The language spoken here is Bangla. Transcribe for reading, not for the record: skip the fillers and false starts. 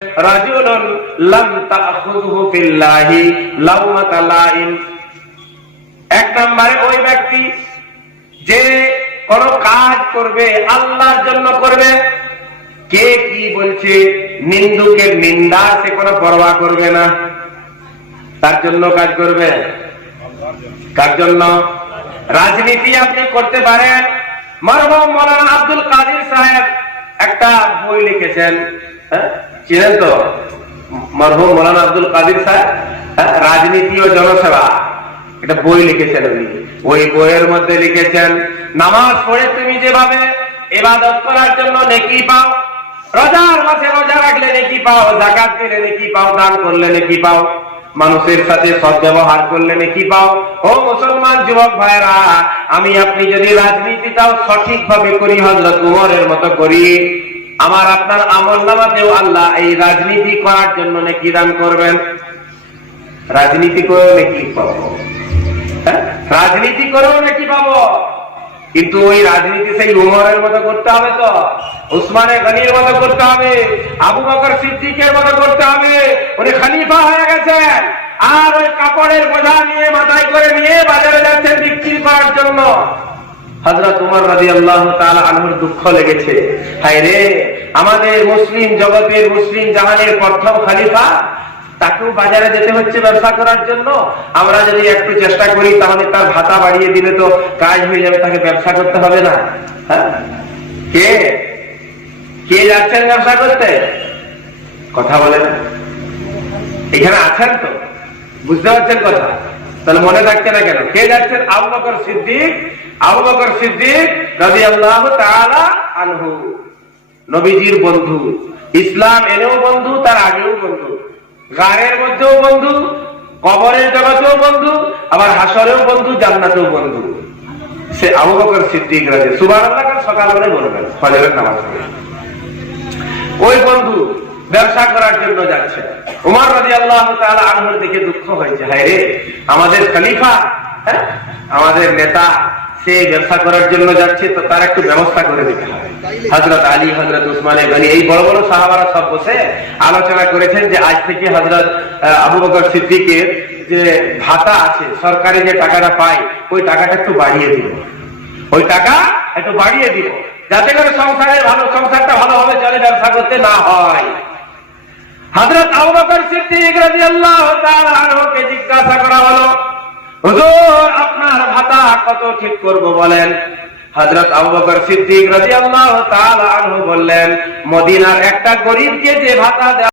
রাজুলুন লাম তাখুযহু ফিল্লাহি লাওমাতা লাইম। এক নম্বরে ওই ব্যক্তি যে কোন কাজ করবে আল্লাহর জন্য করবে, কে কি বলছে নিন্দুকের নিন্দা সে কোনো পরোয়া করবে না, তার জন্য কাজ করবে। কার জন্য? রাজনীতি আপনি করতে পারেন। মরহুম মাওলানা আব্দুল কাদের সাহেব একটা বই লিখেছেন, চিনেন তো মরহুম মাওলানা আব্দুল কাদের সাহেব, রাজনীতি ও জনসেবা, একটা বই লিখেছেন উনি। ওই বইয়ের মধ্যে লিখেছেন, নামাজ পড়ে তুমি যেভাবে ইবাদত করার জন্য নেকি পাও, রোজার মাসে রোজা রাখলে নেকি পাও, যাকাত দিলে নেকি পাও, দান করলে নেকি পাও, মানুষের সাথে সদ্ব্যবহার করলে নেকি পাও। ও মুসলমান যুবক ভাইরা, আমি আপনি যদি রাজনীতিটাও সঠিকভাবে করি, হযরত উমরের মতো করি, আমার আপনার আমলনামাতেও আল্লাহ এই রাজনীতি করার জন্য নেকি দান করবেন। রাজনীতি করেও নেকি পাবো, রাজনীতি করেও নাকি পাবো, কিন্তু ওই রাজনীতি সেই উমরের মতো করতে হবে, তো উসমানে গনির মতো করতে হবে, আবু বকর সিদ্দিকের মতো করতে হবে। উনি খলিফা হয়ে গেছেন, আর ওই কাপড়ের বোঝা নিয়ে মাথায় করে নিয়ে বাজারে যাচ্ছেন বিক্রি করার জন্য। হযরত উমর রাদিয়াল্লাহু তাআলা আনহুর দুঃখ লেগেছে, হায় রে, আমাদের মুসলিম জগতের মুসলিম জাহানের প্রথম খলিফা, তাকেও বাজারে যেতে হচ্ছে ব্যবসা করার জন্য। আমরা যদি একটু চেষ্টা করি তাহলে তার ভাতা বাড়িয়ে দিলে তো কাজ হয়ে যাবে, তাকে ব্যবসা করতে হবে না। কে কে যাচ্ছেন ব্যবসা করতে? কথা বলে না, এখানে আছেন তো, বুঝতে পারছেন কথা? তাহলে মনে থাকছে না কেন? কে যাচ্ছেন? আবু বকর সিদ্দিক। আবু বকর সিদ্দিক রাদিয়াল্লাহু তাআলা আনহু, নবীজির বন্ধু, ইসলাম এনেও বন্ধু, তার আগেও বন্ধু, গারের মধ্যেও বন্ধু, কবরের জগতেও বন্ধু, আবার হাসরেও বন্ধু, জান্নাতেও বন্ধু। সে আবু বকর সিদ্দিক রাদিয়াল্লাহু, সুবহানাল্লাহ সকালবেলা বলবেন ফজরের নামাজ পড়ে। ওই বন্ধু ব্যবসা করার জন্য যাচ্ছে। উমর রাদিয়াল্লাহু তাআলা আনহুর দেখে দুঃখ হয়েছে, হায় রে, আমাদের খলিফা, আমাদের নেতা, সে ব্যবসা করার জন্য যাচ্ছে, তো তার একটু ব্যবস্থা করে দিতে হবে। হযরত আলী, হযরত উসমানে গনি, এই বড় বড় সাহাবারা সব বসে আলোচনা করেছেন যে আজ থেকে হযরত আবু বকর সিদ্দিকের যে ভাতা আছে, সরকারি যে টাকাটা পায়, ওই টাকাটা একটু বাড়িয়ে দিব, ওই টাকা একটু বাড়িয়ে দিব, যাতে করে সংসারটা ভালোভাবে চলে, ব্যবসা করতে না হয়। হযরত আবু বকর সিদ্দিক রাদিয়াল্লাহু তাআলা আনহুকে জিজ্ঞাসা করা হলো, হুজুর, আপনার ভাতা কত ঠিক করব বলেন? হযরত আবু বকর সিদ্দিক রাদিয়াল্লাহু তাআলা আনহু বললেন, মদিনার একটা গরীবকে যে ভাতা